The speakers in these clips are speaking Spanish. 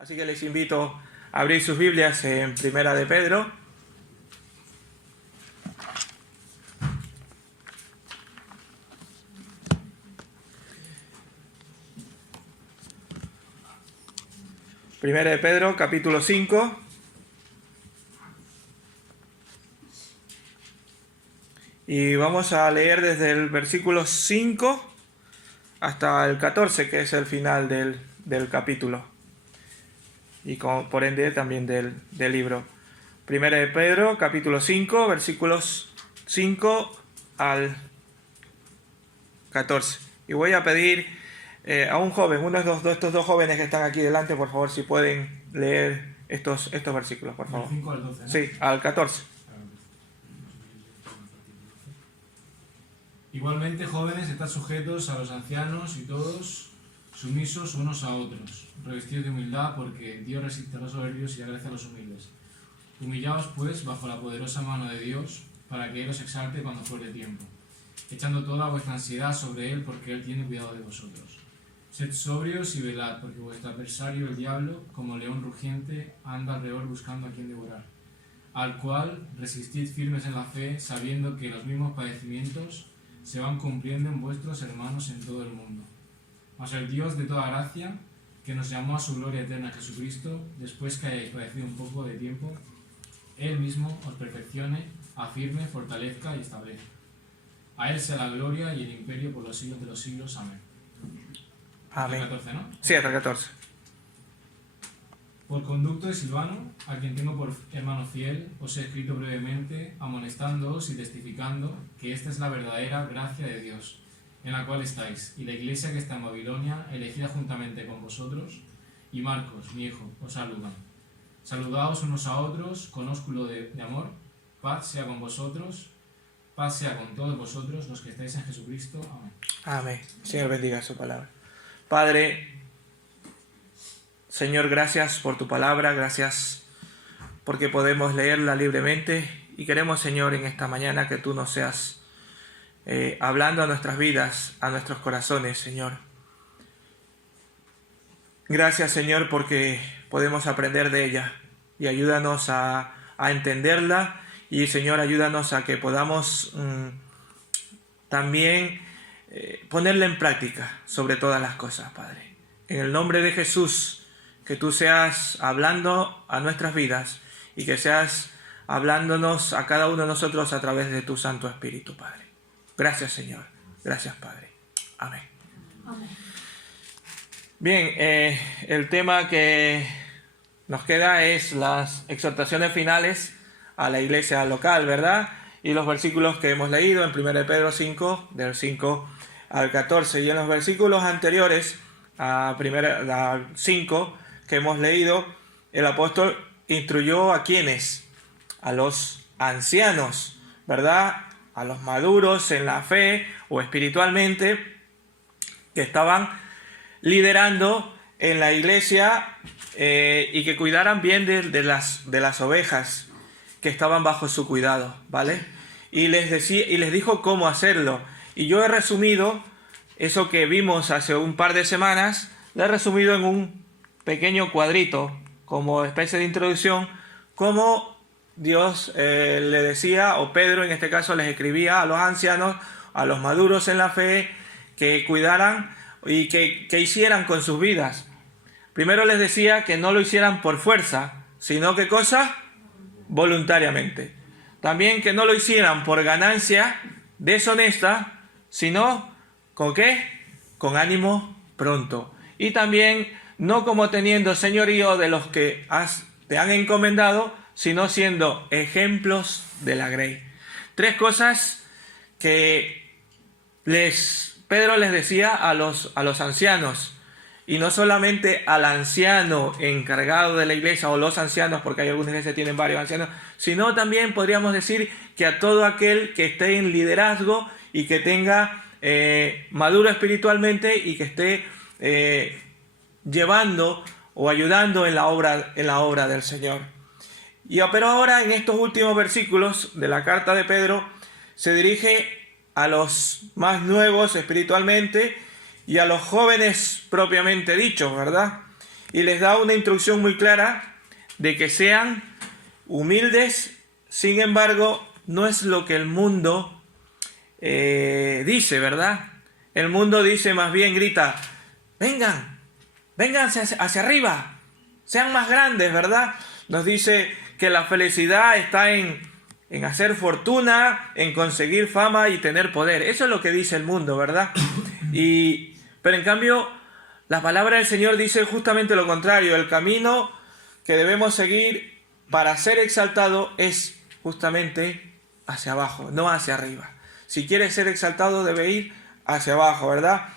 Así que les invito a abrir sus Biblias en Primera de Pedro. Primera de Pedro, capítulo 5. Y vamos a leer desde el versículo 5 hasta el 14, que es el final del capítulo. Y por ende también del libro. Primera de Pedro, capítulo 5, versículos 5 al 14. Y voy a pedir a un joven, uno de estos dos jóvenes que están aquí delante, por favor, si pueden leer estos versículos, por favor. Del 5 al 12, ¿no? Sí, al 14. Igualmente, jóvenes, estad sujetos a los ancianos y todos sumisos unos a otros, revestidos de humildad, porque Dios resiste a los soberbios y agradece a los humildes. Humillaos, pues, bajo la poderosa mano de Dios, para que Él os exalte cuando fuere tiempo, echando toda vuestra ansiedad sobre Él, porque Él tiene cuidado de vosotros. Sed sobrios y velad, porque vuestro adversario, el diablo, como león rugiente, anda alrededor buscando a quien devorar, al cual resistid firmes en la fe, sabiendo que los mismos padecimientos se van cumpliendo en vuestros hermanos en todo el mundo. Mas el Dios de toda gracia, que nos llamó a su gloria eterna en Jesucristo, después que hayáis padecido un poco de tiempo, Él mismo os perfeccione, afirme, fortalezca y establezca. A Él sea la gloria y el imperio por los siglos de los siglos. Amén. Amén. Hasta el 14, ¿no? Sí, hasta el 14. Por conducto de Silvano, a quien tengo por hermano fiel, os he escrito brevemente, amonestándoos y testificando que esta es la verdadera gracia de Dios, en la cual estáis, y la iglesia que está en Babilonia, elegida juntamente con vosotros, y Marcos, mi hijo, os saludan. Saludaos unos a otros con ósculo de amor, paz sea con vosotros, paz sea con todos vosotros, los que estáis en Jesucristo. Amén. Amén. Señor, bendiga su palabra. Padre, Señor, gracias por tu palabra, gracias porque podemos leerla libremente y queremos, Señor, en esta mañana que tú nos seas hablando a nuestras vidas, a nuestros corazones, Señor. Gracias, Señor, porque podemos aprender de ella y ayúdanos a entenderla y, Señor, ayúdanos a que podamos también ponerla en práctica sobre todas las cosas, Padre. En el nombre de Jesús, que tú seas hablando a nuestras vidas y que seas hablándonos a cada uno de nosotros a través de tu Santo Espíritu, Padre. Gracias, Señor. Gracias, Padre. Amén. Amén. Bien, el tema que nos queda es las exhortaciones finales a la iglesia local, ¿verdad? Y los versículos que hemos leído en 1 Pedro 5, del 5 al 14. Y en los versículos anteriores, a 5 que hemos leído, el apóstol instruyó a quienes, a los ancianos, ¿verdad? A los maduros en la fe o espiritualmente, que estaban liderando en la iglesia y que cuidaran bien de las ovejas que estaban bajo su cuidado, ¿vale? Y les dijo cómo hacerlo. Y yo he resumido eso que vimos hace un par de semanas, lo he resumido en un pequeño cuadrito como especie de introducción, como Dios le decía, o Pedro en este caso les escribía a los ancianos, a los maduros en la fe, que cuidaran y que hicieran con sus vidas. Primero les decía que no lo hicieran por fuerza, sino que cosa voluntariamente. También que no lo hicieran por ganancia deshonesta, sino ¿con qué? Con ánimo pronto. Y también no como teniendo señorío de los que te han encomendado, sino siendo ejemplos de la grey. Tres cosas que Pedro les decía a los ancianos, y no solamente al anciano encargado de la iglesia o los ancianos, porque hay algunas iglesias que tienen varios ancianos, sino también podríamos decir que a todo aquel que esté en liderazgo y que tenga maduro espiritualmente y que esté llevando o ayudando en la obra del Señor. Pero ahora en estos últimos versículos de la carta de Pedro se dirige a los más nuevos espiritualmente y a los jóvenes propiamente dichos, ¿verdad? y les da una instrucción muy clara de que sean humildes. Sin embargo, no es lo que el mundo dice, ¿verdad? El mundo dice, más bien grita, vengan hacia arriba, sean más grandes, ¿verdad? Nos dice que la felicidad está en hacer fortuna, en conseguir fama y tener poder. Eso es lo que dice el mundo, ¿verdad? Pero en cambio, la palabra del Señor dice justamente lo contrario. El camino que debemos seguir para ser exaltado es justamente hacia abajo, no hacia arriba. Si quieres ser exaltado, debe ir hacia abajo, ¿verdad?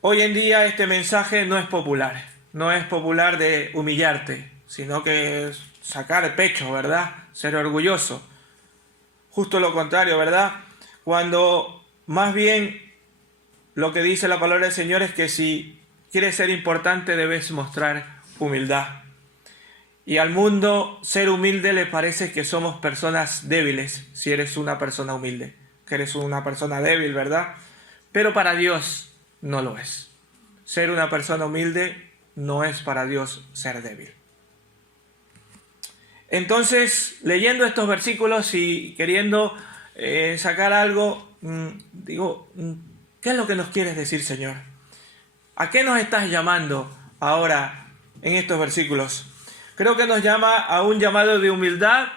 Hoy en día este mensaje no es popular. No es popular de humillarte, sino que es sacar el pecho, ¿verdad? Ser orgulloso. Justo lo contrario, ¿verdad? Cuando más bien lo que dice la palabra del Señor es que si quieres ser importante debes mostrar humildad. Y al mundo ser humilde le parece que somos personas débiles, si eres una persona humilde, que eres una persona débil, ¿verdad? Pero para Dios no lo es. Ser una persona humilde no es para Dios ser débil. Entonces, leyendo estos versículos y queriendo sacar algo, digo, ¿qué es lo que nos quieres decir, Señor? ¿A qué nos estás llamando ahora en estos versículos? Creo que nos llama a un llamado de humildad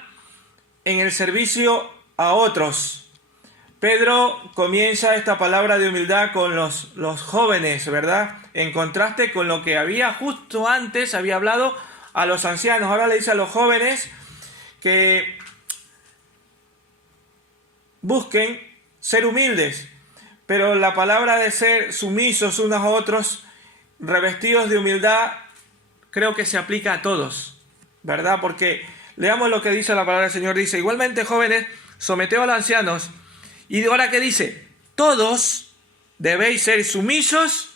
en el servicio a otros. Pedro comienza esta palabra de humildad con los jóvenes, ¿verdad? En contraste con lo que había justo antes, había hablado a los ancianos. Ahora le dice a los jóvenes que busquen ser humildes. Pero la palabra de ser sumisos unos a otros, revestidos de humildad, creo que se aplica a todos, ¿verdad? Porque leamos lo que dice la palabra del Señor. Dice, igualmente jóvenes, someteos a los ancianos. Y ahora, ¿qué dice? Todos debéis ser sumisos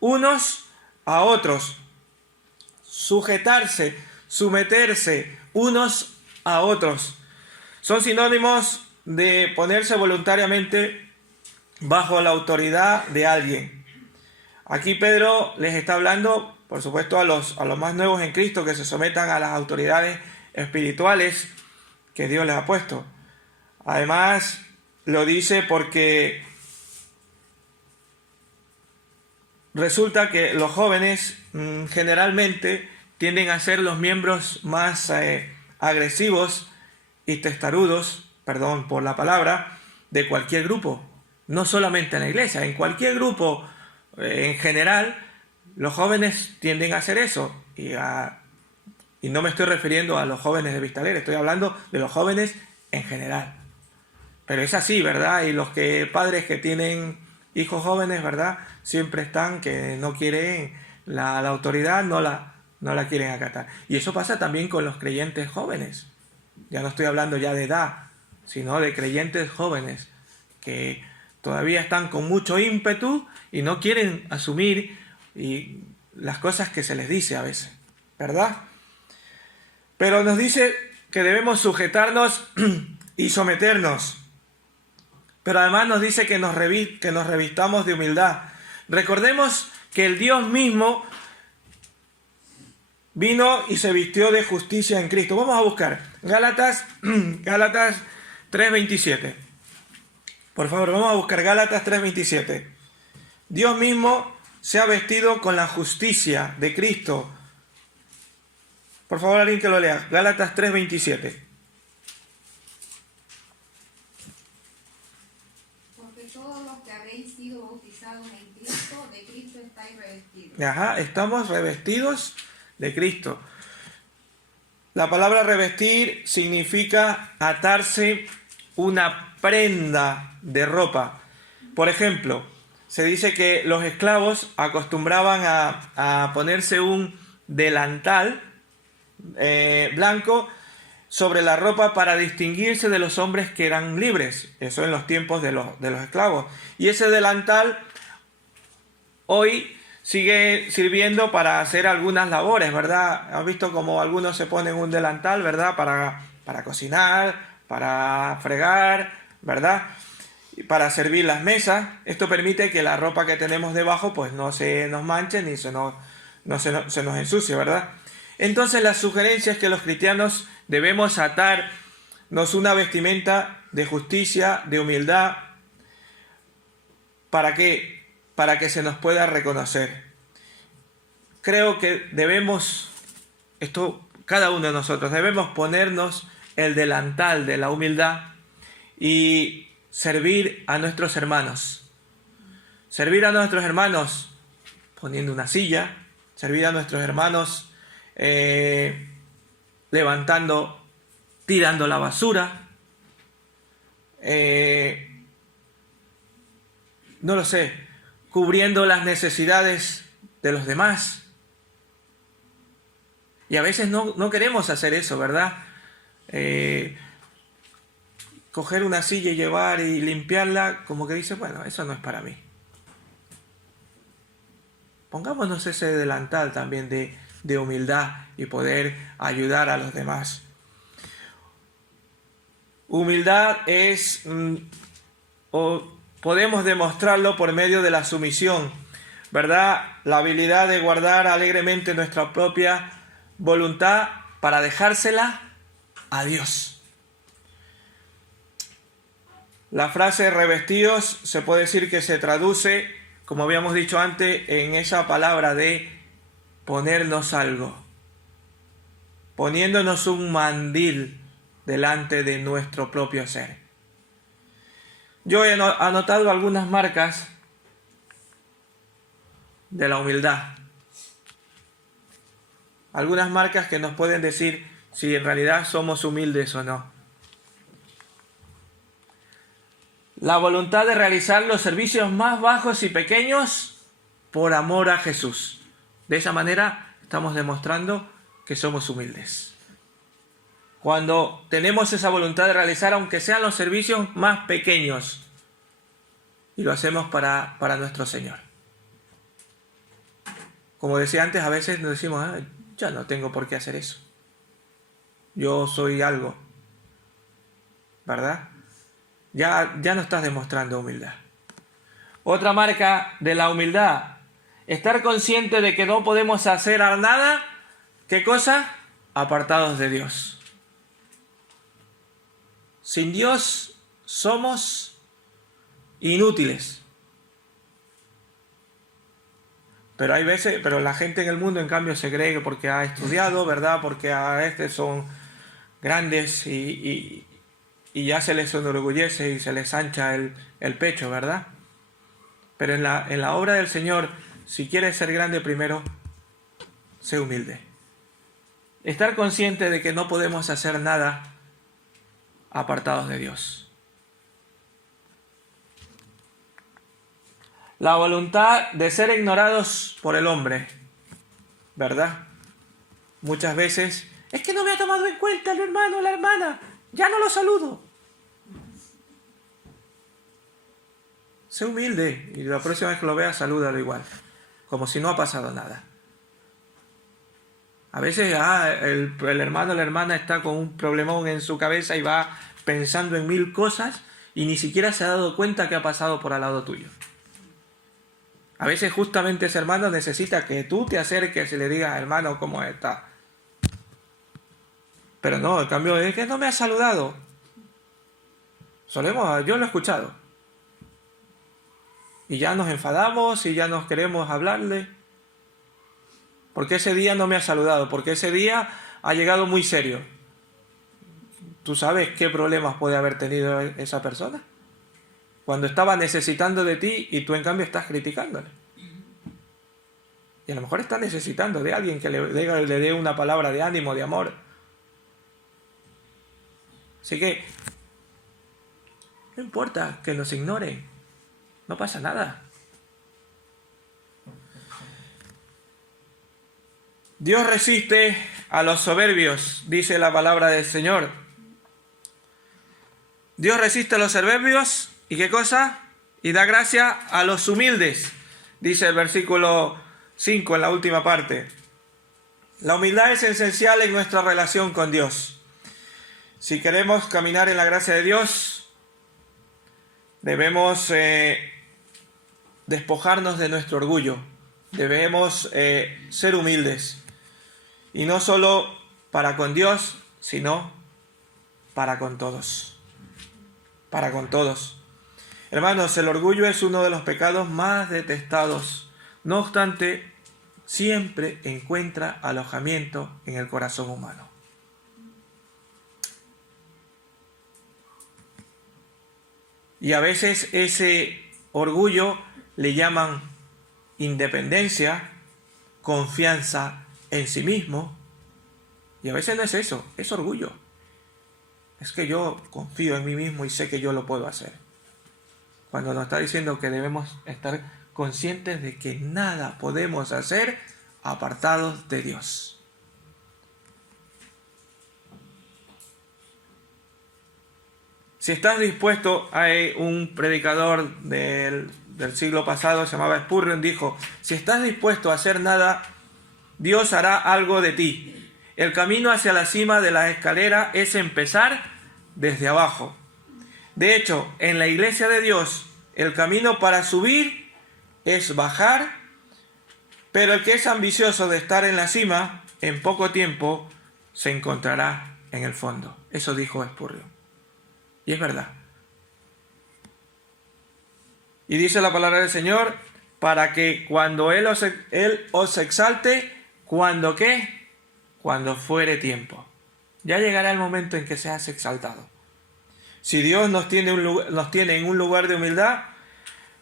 unos a otros. Sujetarse, someterse unos a otros. Son sinónimos de ponerse voluntariamente bajo la autoridad de alguien. Aquí Pedro les está hablando, por supuesto, a los más nuevos en Cristo, que se sometan a las autoridades espirituales que Dios les ha puesto. Además, lo dice porque resulta que los jóvenes generalmente tienden a ser los miembros más agresivos y testarudos, perdón por la palabra, de cualquier grupo. No solamente en la iglesia, en cualquier grupo en general, los jóvenes tienden a hacer eso. Y no me estoy refiriendo a los jóvenes de Vista Alegre, estoy hablando de los jóvenes en general. Pero es así, ¿verdad? Y los padres que tienen hijos jóvenes, ¿verdad? Siempre están que no quieren la autoridad, no la quieren acatar. Y eso pasa también con los creyentes jóvenes. Ya no estoy hablando ya de edad, sino de creyentes jóvenes que todavía están con mucho ímpetu y no quieren asumir las cosas que se les dice a veces, ¿verdad? Pero nos dice que debemos sujetarnos y someternos. Pero además nos dice que nos revistamos de humildad. Recordemos que el Dios mismo vino y se vistió de justicia en Cristo. Vamos a buscar Gálatas 3:27. Por favor, vamos a buscar Gálatas 3:27. Dios mismo se ha vestido con la justicia de Cristo. Por favor, alguien que lo lea. Gálatas 3:27. Ajá, estamos revestidos de Cristo. La palabra revestir significa atarse una prenda de ropa. Por ejemplo, se dice que los esclavos acostumbraban a ponerse un delantal blanco sobre la ropa para distinguirse de los hombres que eran libres. Eso en los tiempos de los esclavos. Y ese delantal hoy sigue sirviendo para hacer algunas labores, ¿verdad? ¿Has visto cómo algunos se ponen un delantal, ¿verdad? Para cocinar, para fregar, ¿verdad? para servir las mesas. Esto permite que la ropa que tenemos debajo pues no se nos manche ni se nos ensucie, ¿verdad? Entonces la sugerencia es que los cristianos debemos atarnos una vestimenta de justicia, de humildad. ¿Para qué? Para que se nos pueda reconocer. Creo que cada uno de nosotros debemos ponernos el delantal de la humildad y servir a nuestros hermanos. Servir a nuestros hermanos poniendo una silla, servir a nuestros hermanos tirando la basura, no lo sé, cubriendo las necesidades de los demás. Y a veces no queremos hacer eso, ¿verdad? Coger una silla y llevar y limpiarla, como que dice, bueno, eso no es para mí. Pongámonos ese delantal también de humildad y poder ayudar a los demás. Humildad podemos demostrarlo por medio de la sumisión, ¿verdad? La habilidad de guardar alegremente nuestra propia voluntad para dejársela a Dios. La frase revestidos se puede decir que se traduce, como habíamos dicho antes, en esa palabra de ponernos algo, poniéndonos un mandil delante de nuestro propio ser. Yo he anotado algunas marcas de la humildad. Algunas marcas que nos pueden decir si en realidad somos humildes o no. La voluntad de realizar los servicios más bajos y pequeños por amor a Jesús. De esa manera estamos demostrando que somos humildes. Cuando tenemos esa voluntad de realizar, aunque sean los servicios más pequeños, y lo hacemos para nuestro Señor. Como decía antes, a veces nos decimos, ya no tengo por qué hacer eso. Yo soy algo, ¿verdad? Ya no estás demostrando humildad. Otra marca de la humildad, estar consciente de que no podemos hacer nada, ¿qué cosa? Apartados de Dios. Sin Dios somos inútiles. Pero la gente en el mundo en cambio se cree que porque ha estudiado, ¿verdad? Porque son grandes y ya se les enorgullece y se les ancha el pecho, ¿verdad? Pero en la obra del Señor, si quieres ser grande primero, sé humilde. Estar consciente de que no podemos hacer nada apartados de Dios. La voluntad de ser ignorados por el hombre, ¿verdad? Muchas veces, es que no me ha tomado en cuenta el hermano o la hermana, ya no lo saludo. Sé humilde y la próxima vez que lo veas, salúdalo igual, como si no ha pasado nada. A veces el hermano o la hermana está con un problemón en su cabeza y va pensando en 1000 cosas y ni siquiera se ha dado cuenta que ha pasado por al lado tuyo. A veces justamente ese hermano necesita que tú te acerques y le digas, hermano, ¿cómo está? Pero no, en cambio es que no me ha saludado. Yo lo he escuchado. Y ya nos enfadamos y ya nos queremos hablarle. Porque ese día no me ha saludado, porque ese día ha llegado muy serio. ¿Tú sabes qué problemas puede haber tenido esa persona? Cuando estaba necesitando de ti y tú en cambio estás criticándole. Y a lo mejor está necesitando de alguien que le dé una palabra de ánimo, de amor. Así que no importa que nos ignoren, no pasa nada. Dios resiste a los soberbios, dice la palabra del Señor. Dios resiste a los soberbios, ¿y qué cosa? Y da gracia a los humildes, dice el versículo 5 en la última parte. La humildad es esencial en nuestra relación con Dios. Si queremos caminar en la gracia de Dios, Debemos despojarnos de nuestro orgullo. Debemos ser humildes. Y no solo para con Dios, sino para con todos. Para con todos. Hermanos, el orgullo es uno de los pecados más detestados. No obstante, siempre encuentra alojamiento en el corazón humano. Y a veces ese orgullo le llaman independencia, confianza en sí mismo. Y a veces no es eso, es orgullo. Es que yo confío en mí mismo y sé que yo lo puedo hacer. Cuando nos está diciendo que debemos estar conscientes de que nada podemos hacer apartados de Dios. Si estás dispuesto, hay un predicador del siglo pasado, se llamaba Spurgeon, dijo: si estás dispuesto a hacer nada, Dios hará algo de ti. El camino hacia la cima de la escalera es empezar desde abajo. De hecho, en la iglesia de Dios, el camino para subir es bajar, pero el que es ambicioso de estar en la cima, en poco tiempo se encontrará en el fondo. Eso dijo Spurgeon. Y es verdad. Y dice la palabra del Señor, para que cuando Él os exalte, ¿cuándo qué? Cuando fuere tiempo. Ya llegará el momento en que seas exaltado. Si Dios nos tiene en un lugar de humildad,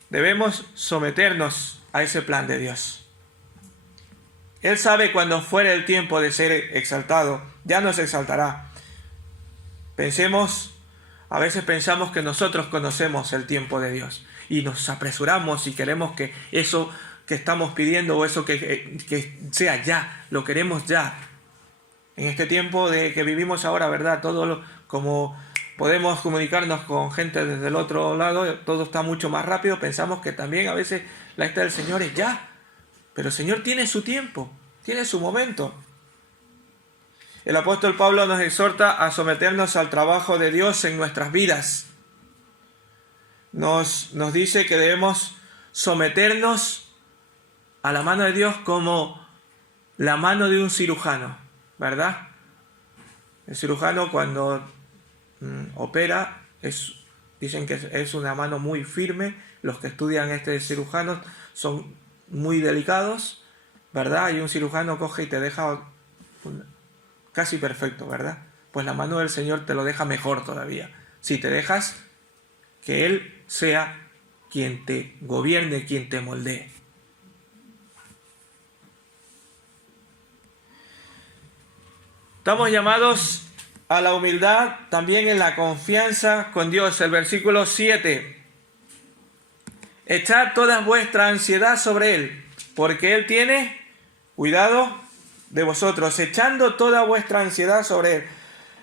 debemos someternos a ese plan de Dios. Él sabe cuando fuere el tiempo de ser exaltado, ya nos exaltará. A veces pensamos que nosotros conocemos el tiempo de Dios y nos apresuramos y queremos que eso que estamos pidiendo o eso que sea ya, lo queremos ya. En este tiempo de que vivimos ahora, ¿verdad? Como podemos comunicarnos con gente desde el otro lado, todo está mucho más rápido, pensamos que también a veces la esta del Señor es ya. Pero el Señor tiene su tiempo, tiene su momento. El apóstol Pablo nos exhorta a someternos al trabajo de Dios en nuestras vidas. Nos dice que debemos someternos a la mano de Dios como la mano de un cirujano, ¿verdad? El cirujano cuando opera, dicen que es una mano muy firme. Los que estudian cirujanos son muy delicados, ¿verdad? Y un cirujano coge y te deja casi perfecto, ¿verdad? Pues la mano del Señor te lo deja mejor todavía. Si te dejas que Él sea quien te gobierne, quien te moldee. Estamos llamados a la humildad también en la confianza con Dios. El versículo 7. Echad toda vuestra ansiedad sobre Él, porque Él tiene cuidado de vosotros, echando toda vuestra ansiedad sobre Él.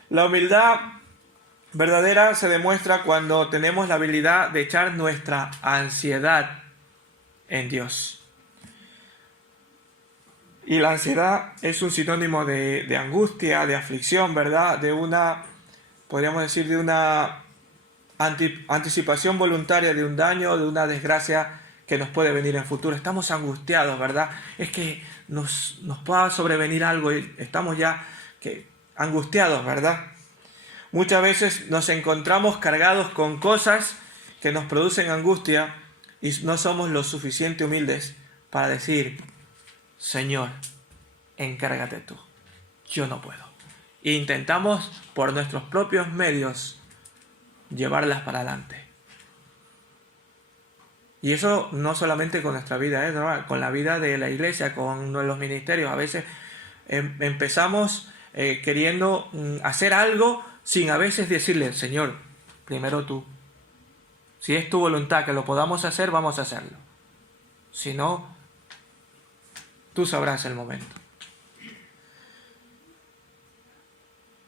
La humildad verdadera se demuestra cuando tenemos la habilidad de echar nuestra ansiedad en Dios. Y la ansiedad es un sinónimo de angustia, de aflicción, ¿verdad? Podríamos decir, de una anticipación voluntaria de un daño, de una desgracia que nos puede venir en futuro. Estamos angustiados, ¿verdad? Es que nos pueda sobrevenir algo y estamos ya angustiados, ¿verdad? Muchas veces nos encontramos cargados con cosas que nos producen angustia y no somos lo suficiente humildes para decir: Señor, encárgate tú, yo no puedo. E intentamos por nuestros propios medios llevarlas para adelante. Y eso no solamente con nuestra vida, con la vida de la iglesia, con los ministerios. A veces empezamos queriendo hacer algo sin a veces decirle: Señor, primero tú. Si es tu voluntad que lo podamos hacer, vamos a hacerlo. Si no, tú sabrás el momento.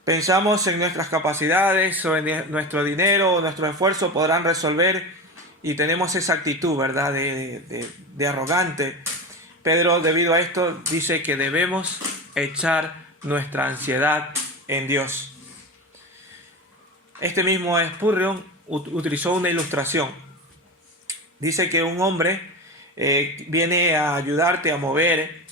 Pensamos en nuestras capacidades o en nuestro dinero o nuestro esfuerzo podrán resolver y tenemos esa actitud, ¿verdad?, de arrogante. Pedro, debido a esto, dice que debemos echar nuestra ansiedad en Dios. Este mismo Spurgeon utilizó una ilustración. Dice que un hombre viene a ayudarte a mover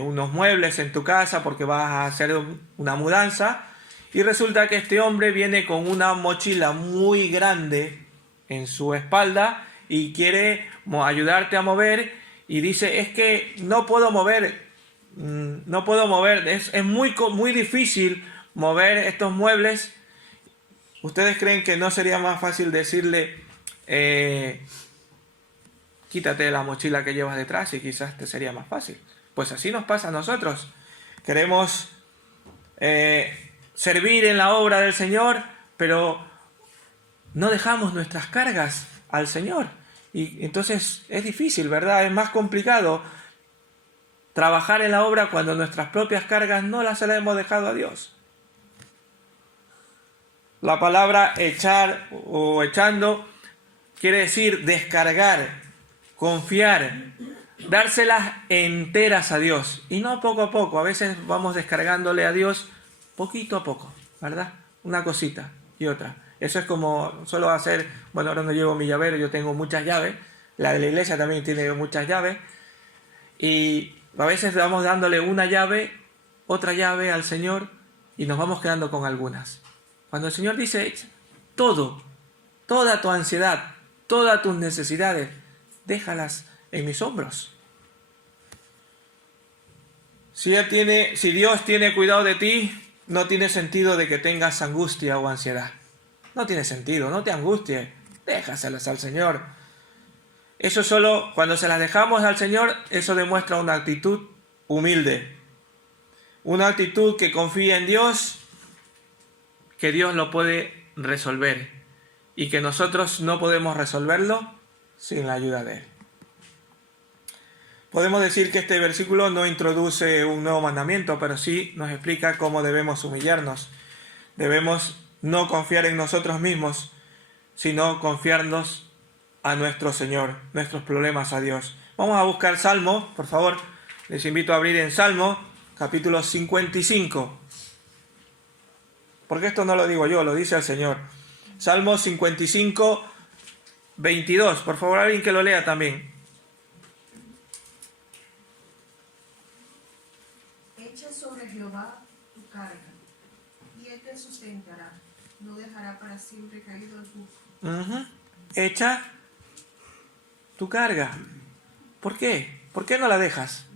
unos muebles en tu casa porque vas a hacer una mudanza, y resulta que este hombre viene con una mochila muy grande en su espalda y quiere ayudarte a mover, y dice, es que no puedo mover, es muy difícil mover estos muebles. ¿Ustedes creen que no sería más fácil decirle, quítate la mochila que llevas detrás y quizás te sería más fácil? Pues así nos pasa a nosotros. Queremos servir en la obra del Señor, pero no dejamos nuestras cargas al Señor. Y entonces es difícil, ¿verdad? Es más complicado trabajar en la obra cuando nuestras propias cargas no las hemos dejado a Dios. La palabra echar o echando quiere decir descargar, confiar, dárselas enteras a Dios, y no poco a poco. A veces vamos descargándole a Dios poquito a poco, ¿verdad? Una cosita y otra. Eso es como solo hacer, bueno, ahora no llevo mi llavero, yo tengo muchas llaves, la de la iglesia también tiene muchas llaves, y a veces vamos dándole una llave, otra llave al Señor, y nos vamos quedando con algunas. Cuando el Señor dice, toda tu ansiedad, todas tus necesidades, déjalas en mis hombros. Si Dios tiene cuidado de ti, no tiene sentido de que tengas angustia o ansiedad. No tiene sentido, no te angusties, déjaselas al Señor. Eso solo, cuando se las dejamos al Señor, eso demuestra una actitud humilde. Una actitud que confía en Dios, que Dios lo puede resolver y que nosotros no podemos resolverlo sin la ayuda de Él. Podemos decir que este versículo no introduce un nuevo mandamiento, pero sí nos explica cómo debemos humillarnos. Debemos no confiar en nosotros mismos, sino confiarnos a nuestro Señor, nuestros problemas a Dios. Vamos a buscar Salmo, por favor. Les invito a abrir en Salmo, capítulo 55. Porque esto no lo digo yo, lo dice el Señor. Salmo 55, 22. Por favor, alguien que lo lea también. Echa sobre Jehová tu carga, y Él te sustentará. No dejará para siempre caído el justo. Echa tu carga. ¿Por qué? ¿Por qué no la dejas?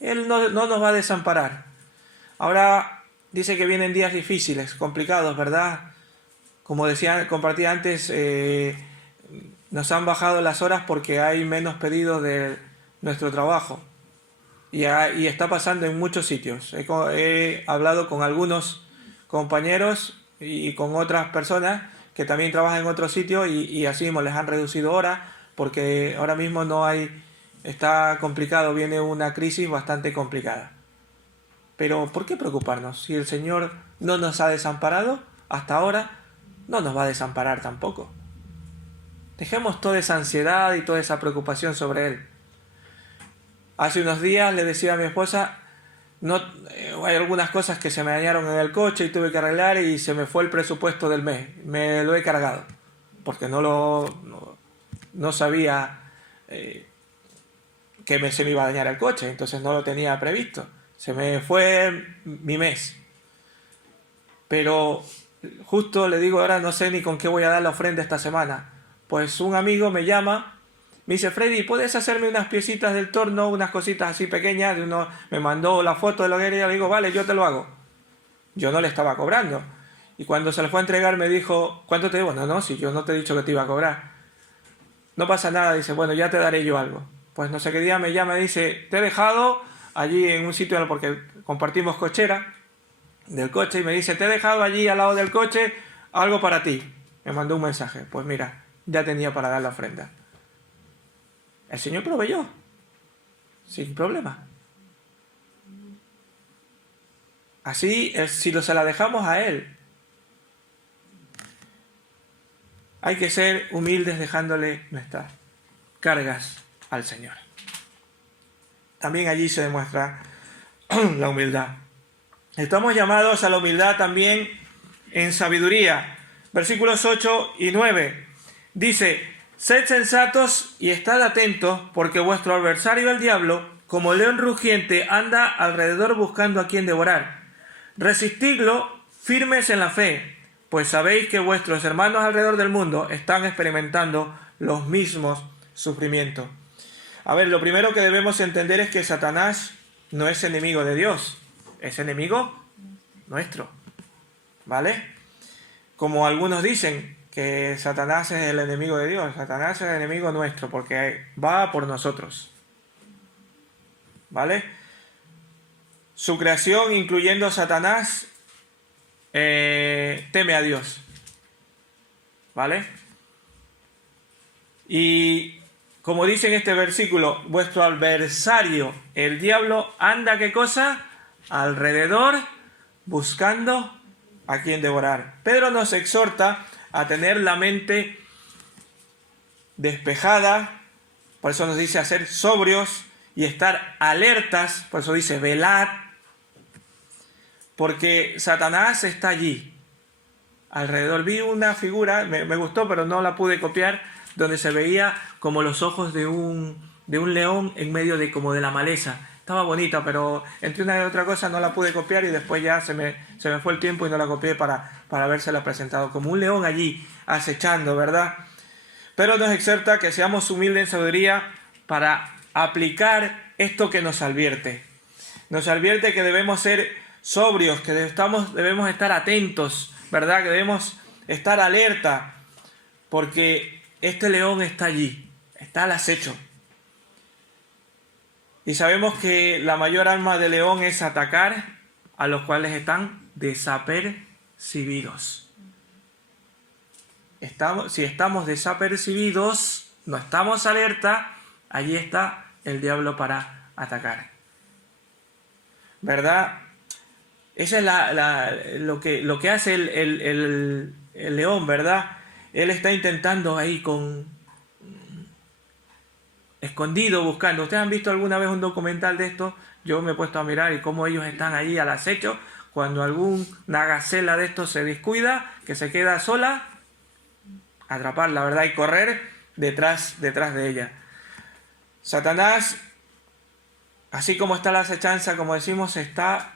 Él no nos va a desamparar. Ahora dice que vienen días difíciles, complicados, ¿verdad? Como compartí antes, nos han bajado las horas porque hay menos pedidos de nuestro trabajo. Y está pasando en muchos sitios. He hablado con algunos compañeros y con otras personas que también trabajan en otros sitios, y así mismo les han reducido horas porque ahora mismo está complicado, viene una crisis bastante complicada. Pero ¿por qué preocuparnos? Si el Señor no nos ha desamparado hasta ahora, no nos va a desamparar tampoco. Dejemos toda esa ansiedad y toda esa preocupación sobre Él. Hace unos días le decía a mi esposa, hay algunas cosas que se me dañaron en el coche y tuve que arreglar, y se me fue el presupuesto del mes. Me lo he cargado porque no sabía que se me iba a dañar el coche, entonces no lo tenía previsto. Se me fue mi mes. Pero justo le digo, ahora no sé ni con qué voy a dar la ofrenda esta semana. Pues un amigo me llama, me dice, Freddy, ¿puedes hacerme unas piecitas del torno, unas cositas así pequeñas? Me mandó la foto de lo que quería, le digo, vale, yo te lo hago. Yo no le estaba cobrando. Y cuando se le fue a entregar me dijo, ¿cuánto te debo? No, si yo no te he dicho que te iba a cobrar. No pasa nada, dice, bueno, ya te daré yo algo. Pues no sé qué día me llama y dice, te he dejado allí en un sitio, porque compartimos cochera del coche, y me dice, te he dejado allí al lado del coche algo para ti. Me mandó un mensaje. Pues mira, ya tenía para dar la ofrenda. El Señor proveyó, sin problema. Así, si se la dejamos a Él, hay que ser humildes dejándole nuestras cargas al Señor. También allí se demuestra la humildad. Estamos llamados a la humildad también en sabiduría. Versículos 8 y 9. Dice, Sed sensatos y estad atentos, porque vuestro adversario el diablo, como león rugiente, anda alrededor buscando a quien devorar. Resistidlo firmes en la fe, pues sabéis que vuestros hermanos alrededor del mundo están experimentando los mismos sufrimientos. A ver, lo primero que debemos entender es que Satanás no es enemigo de Dios, es enemigo nuestro, ¿vale? Como algunos dicen que Satanás es el enemigo de Dios, Satanás es el enemigo nuestro porque va por nosotros, ¿vale? Su creación, incluyendo Satanás, teme a Dios, ¿vale? Y como dice en este versículo, vuestro adversario, el diablo, anda, ¿qué cosa? Alrededor, buscando a quien devorar. Pedro nos exhorta a tener la mente despejada, por eso nos dice a ser sobrios y estar alertas, por eso dice velad, porque Satanás está allí, alrededor. Vi una figura, me gustó, pero no la pude copiar, donde se veía como los ojos de un león en medio de como de la maleza. Estaba bonita, pero entre una y otra cosa no la pude copiar y después ya se me fue el tiempo y no la copié para habérsela presentado. Como un león allí, acechando, ¿verdad? Pero nos exhorta que seamos humildes en sabiduría para aplicar esto que nos advierte. Nos advierte que debemos ser sobrios, que debemos estar atentos, ¿verdad? Que debemos estar alerta, porque este león está allí, está al acecho. Y sabemos que la mayor arma del león es atacar a los cuales están desapercibidos. Si estamos desapercibidos, no estamos alerta, allí está el diablo para atacar. ¿Verdad? Esa es lo que hace el león, ¿verdad? Él está intentando ahí escondido, buscando. ¿Ustedes han visto alguna vez un documental de esto? Yo me he puesto a mirar y cómo ellos están ahí al acecho. Cuando alguna gacela de estos se descuida, que se queda sola, atraparla, ¿verdad? Y correr detrás de ella. Satanás, así como está la acechanza, como decimos, está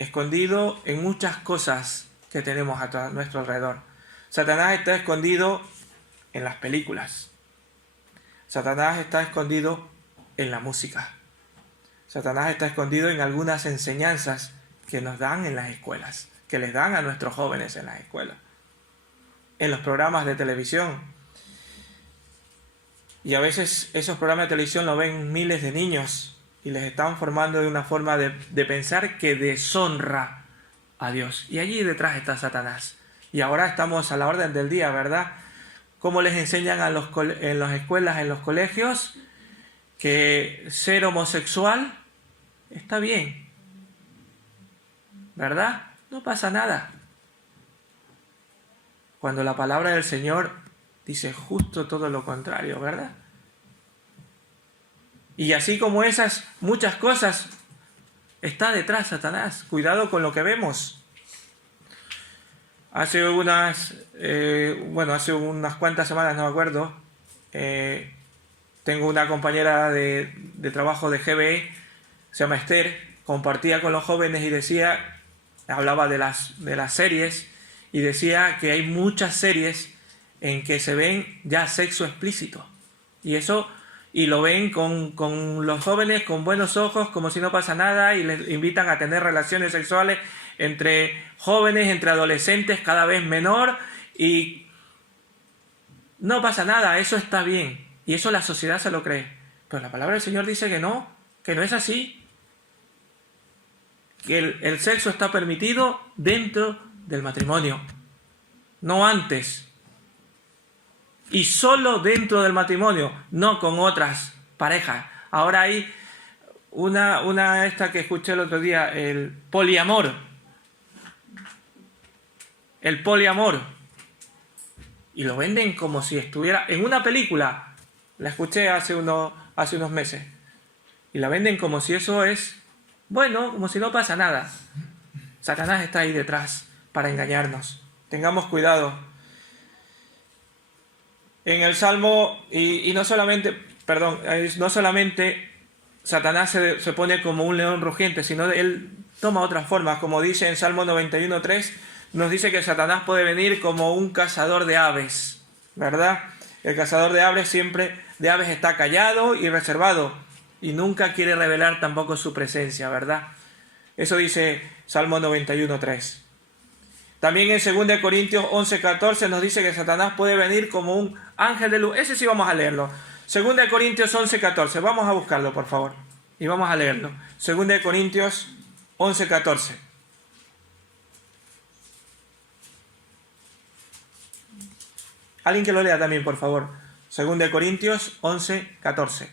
escondido en muchas cosas que tenemos a nuestro alrededor. Satanás está escondido en las películas. Satanás está escondido en la música. Satanás está escondido en algunas enseñanzas que nos dan en las escuelas, que les dan a nuestros jóvenes en las escuelas, en los programas de televisión. Y a veces esos programas de televisión lo ven miles de niños y les están formando de una forma de pensar que deshonra a Dios. Y allí detrás está Satanás. Y ahora estamos a la orden del día, ¿verdad? ¿Cómo les enseñan en las escuelas, en los colegios, que ser homosexual está bien? ¿Verdad? No pasa nada. Cuando la palabra del Señor dice justo todo lo contrario, ¿verdad? Y así como esas muchas cosas, está detrás Satanás. Cuidado con lo que vemos. Hace unas cuantas semanas, no me acuerdo, tengo una compañera de trabajo de GBE, se llama Esther, compartía con los jóvenes y hablaba de las series, y decía que hay muchas series en que se ven ya sexo explícito. Y lo ven con los jóvenes con buenos ojos, como si no pasa nada, y les invitan a tener relaciones sexuales entre jóvenes, entre adolescentes, cada vez menor, y no pasa nada, eso está bien. Y eso la sociedad se lo cree. Pero la palabra del Señor dice que no es así. Que el sexo está permitido dentro del matrimonio, no antes. Y solo dentro del matrimonio, no con otras parejas. Ahora hay una esta que escuché el otro día, el poliamor. El poliamor. Y lo venden como si estuviera en una película. La escuché hace unos meses. Y la venden como si eso es bueno, como si no pasa nada. Satanás está ahí detrás para engañarnos. Tengamos cuidado. En el Salmo, y no solamente, perdón, no solamente Satanás se pone como un león rugiente, sino él toma otras formas, como dice en Salmo 91:3, nos dice que Satanás puede venir como un cazador de aves, ¿verdad? El cazador de aves está callado y reservado, y nunca quiere revelar tampoco su presencia, ¿verdad? Eso dice Salmo 91:3. También en 2 Corintios 11:14 nos dice que Satanás puede venir como un ángel de luz. Ese sí vamos a leerlo. 2 Corintios 11:14. Vamos a buscarlo, por favor. Y vamos a leerlo. 2 Corintios 11:14. Alguien que lo lea también, por favor. 2 Corintios 11:14.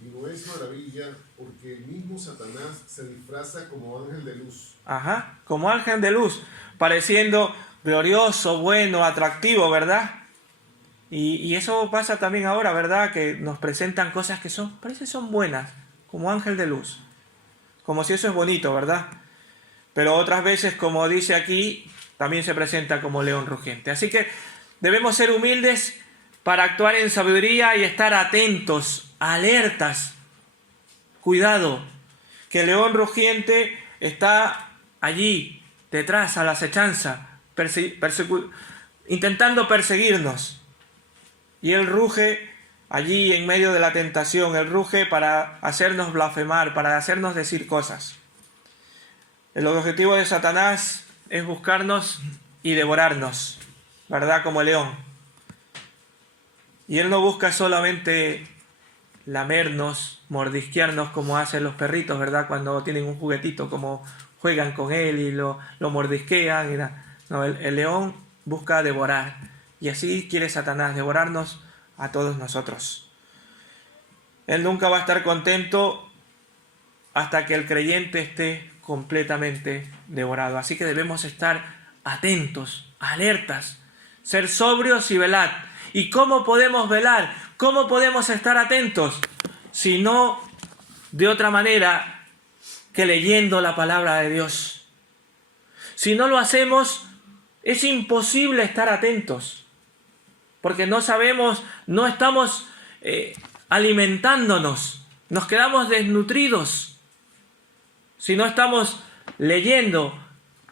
Y no es maravilla, porque el mismo Satanás se disfraza como ángel de luz. Ajá, como ángel de luz, pareciendo glorioso, bueno, atractivo, ¿verdad? Y eso pasa también ahora, ¿verdad? Que nos presentan cosas que parece son buenas, como ángel de luz. Como si eso es bonito, ¿verdad? Pero otras veces, como dice aquí, también se presenta como león rugiente. Así que debemos ser humildes para actuar en sabiduría y estar atentos, alertas. Cuidado, que el león rugiente está allí, detrás, a la acechanza, intentando perseguirnos. Y él ruge allí en medio de la tentación, él ruge para hacernos blasfemar, para hacernos decir cosas. El objetivo de Satanás es buscarnos y devorarnos, ¿verdad? Como el león. Y él no busca solamente lamernos, mordisquearnos como hacen los perritos, ¿verdad? Cuando tienen un juguetito, como juegan con él y lo mordisquean. No, el león busca devorar. Y así quiere Satanás, devorarnos a todos nosotros. Él nunca va a estar contento hasta que el creyente esté completamente devorado. Así que debemos estar atentos, alertas, ser sobrios y velad. ¿Y cómo podemos velar? ¿Cómo podemos estar atentos? Si no de otra manera que leyendo la palabra de Dios. Si no lo hacemos, es imposible estar atentos. Porque no sabemos, no estamos alimentándonos. Nos quedamos desnutridos. Si no estamos leyendo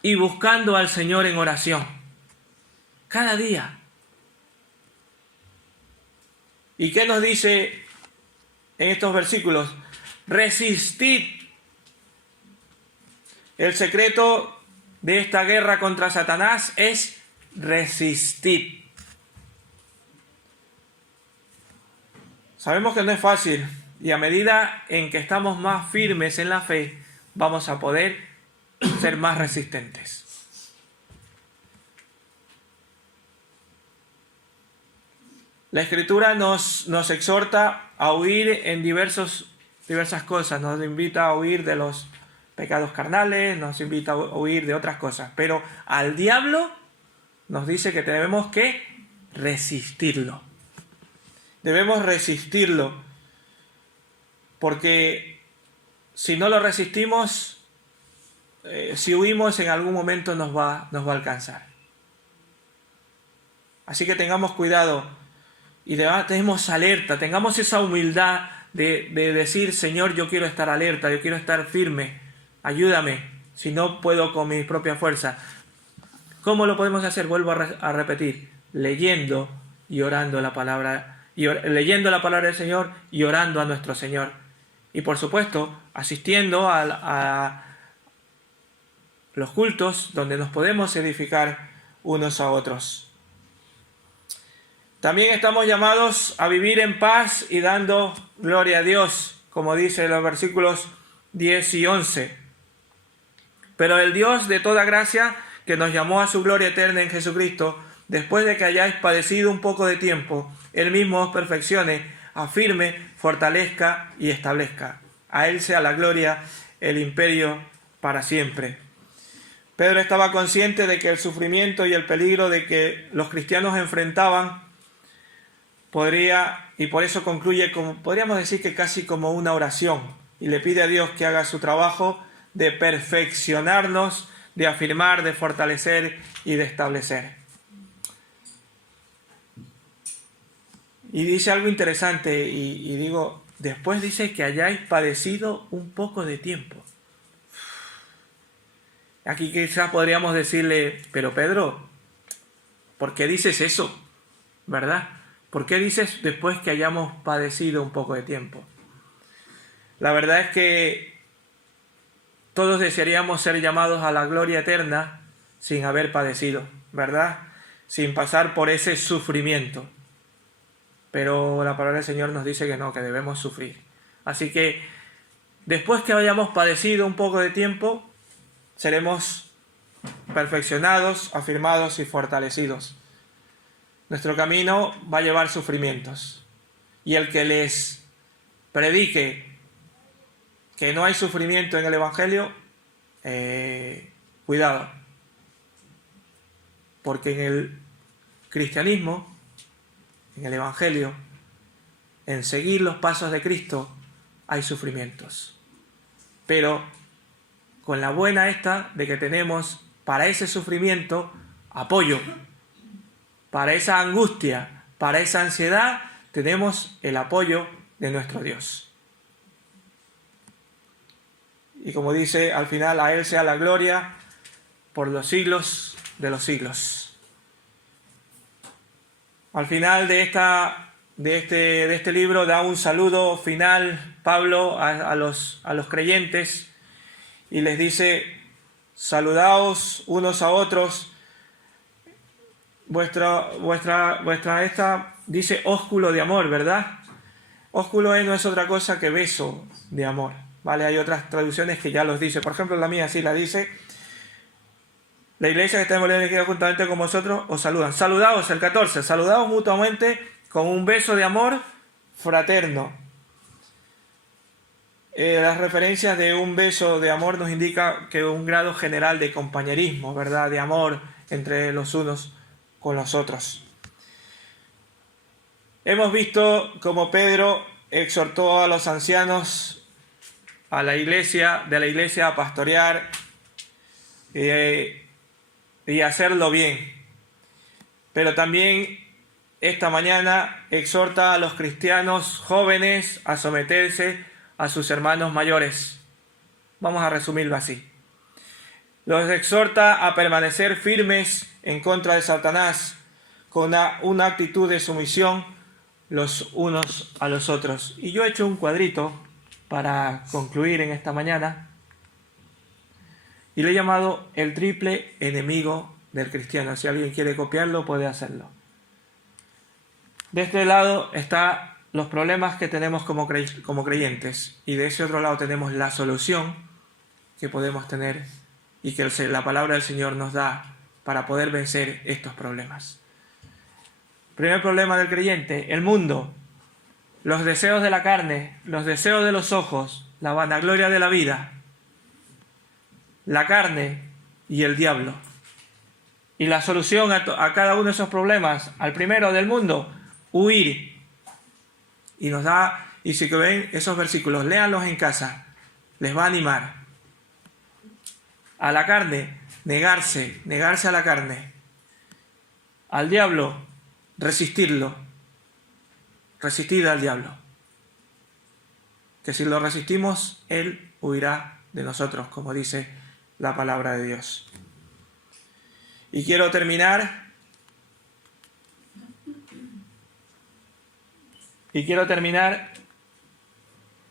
y buscando al Señor en oración. Cada día. ¿Y qué nos dice en estos versículos? Resistid. El secreto de esta guerra contra Satanás es resistir. Sabemos que no es fácil y a medida en que estamos más firmes en la fe, vamos a poder ser más resistentes. La Escritura nos exhorta a huir en diversas cosas. Nos invita a huir de los pecados carnales, nos invita a huir de otras cosas. Pero al diablo nos dice que tenemos que resistirlo. Debemos resistirlo. Porque si no lo resistimos, si huimos, en algún momento nos va a alcanzar. Así que tengamos cuidado. Y tenemos alerta, tengamos esa humildad de decir, Señor, yo quiero estar alerta, yo quiero estar firme, ayúdame, si no puedo con mi propia fuerza. ¿Cómo lo podemos hacer? Vuelvo a repetir, leyendo y orando la palabra, leyendo la palabra del Señor y orando a nuestro Señor. Y por supuesto, asistiendo a los cultos donde nos podemos edificar unos a otros. También estamos llamados a vivir en paz y dando gloria a Dios, como dice en los versículos 10 y 11. Pero el Dios de toda gracia, que nos llamó a su gloria eterna en Jesucristo, después de que hayáis padecido un poco de tiempo, Él mismo os perfeccione, afirme, fortalezca y establezca. A Él sea la gloria, el imperio para siempre. Pedro estaba consciente de que el sufrimiento y el peligro de que los cristianos enfrentaban y por eso concluye, podríamos decir que casi como una oración, y le pide a Dios que haga su trabajo de perfeccionarnos, de afirmar, de fortalecer y de establecer. Y dice algo interesante, y digo, después dice que hayáis padecido un poco de tiempo. Aquí quizás podríamos decirle, pero Pedro, ¿por qué dices eso? ¿Verdad? ¿Por qué dices después que hayamos padecido un poco de tiempo? La verdad es que todos desearíamos ser llamados a la gloria eterna sin haber padecido, ¿verdad? Sin pasar por ese sufrimiento. Pero la palabra del Señor nos dice que no, que debemos sufrir. Así que después que hayamos padecido un poco de tiempo, seremos perfeccionados, afirmados y fortalecidos. Nuestro camino va a llevar sufrimientos. Y el que les predique que no hay sufrimiento en el Evangelio, cuidado. Porque en el cristianismo, en el Evangelio, en seguir los pasos de Cristo, hay sufrimientos. Pero con la buena esta de que tenemos para ese sufrimiento apoyo, para esa angustia, para esa ansiedad, tenemos el apoyo de nuestro Dios. Y como dice al final, a Él sea la gloria por los siglos de los siglos. Al final de este libro da un saludo final Pablo a los creyentes y les dice: saludaos unos a otros. Esta dice ósculo de amor, ¿verdad? Ósculo no es otra cosa que beso de amor, ¿vale? Hay otras traducciones que ya los dice. Por ejemplo, la mía sí la dice: la iglesia que está en Bolivia juntamente con vosotros os saludan. Saludaos, el 14. Saludaos mutuamente con un beso de amor fraterno. Las referencias de un beso de amor nos indica que un grado general de compañerismo, ¿verdad? De amor entre los unos con los otros. Hemos visto cómo Pedro exhortó a los ancianos de la iglesia a pastorear y hacerlo bien. Pero también esta mañana exhorta a los cristianos jóvenes a someterse a sus hermanos mayores. Vamos a resumirlo así. Los exhorta a permanecer firmes en contra de Satanás con una actitud de sumisión los unos a los otros. Y yo he hecho un cuadrito para concluir en esta mañana y le he llamado el triple enemigo del cristiano. Si alguien quiere copiarlo, puede hacerlo. De este lado están los problemas que tenemos como creyentes, y de ese otro lado tenemos la solución que podemos tener y que la palabra del Señor nos da para poder vencer estos problemas. Primer problema del creyente: el mundo, los deseos de la carne, los deseos de los ojos, la vanagloria de la vida, la carne y el diablo. Y la solución a cada uno de esos problemas: al primero, del mundo, huir. Y nos da, y si ven esos versículos, léanlos en casa, les va a animar. A la carne, negarse a la carne. Al diablo, resistirlo. Resistir al diablo. Que si lo resistimos, él huirá de nosotros, como dice la palabra de Dios. Y quiero terminar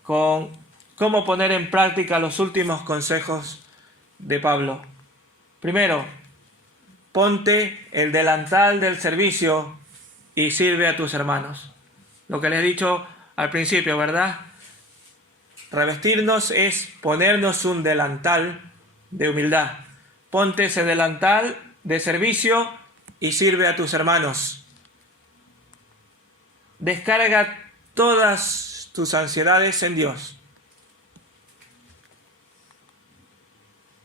con cómo poner en práctica los últimos consejos de Pablo. Primero, ponte el delantal del servicio y sirve a tus hermanos. Lo que les he dicho al principio, ¿verdad? Revestirnos es ponernos un delantal de humildad. Ponte ese delantal de servicio y sirve a tus hermanos. Descarga todas tus ansiedades en Dios.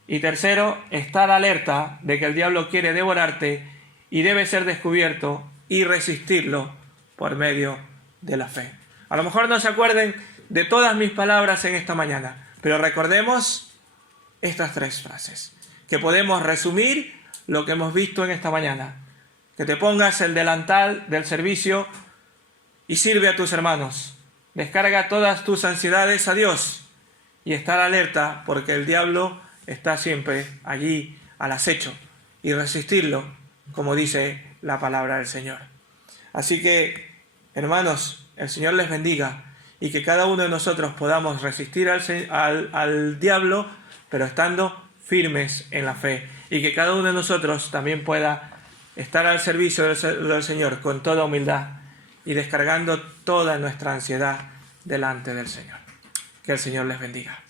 Y tercero, estar alerta de que el diablo quiere devorarte y debe ser descubierto y resistirlo por medio de la fe. A lo mejor no se acuerden de todas mis palabras en esta mañana, pero recordemos estas 3 frases. que podemos resumir lo que hemos visto en esta mañana. Que te pongas el delantal del servicio y sirve a tus hermanos. Descarga todas tus ansiedades a Dios y estar alerta porque el diablo está siempre allí al acecho y resistirlo, como dice la palabra del Señor. Así que, hermanos, el Señor les bendiga y que cada uno de nosotros podamos resistir al diablo, pero estando firmes en la fe, y que cada uno de nosotros también pueda estar al servicio del Señor con toda humildad y descargando toda nuestra ansiedad delante del Señor. Que el Señor les bendiga.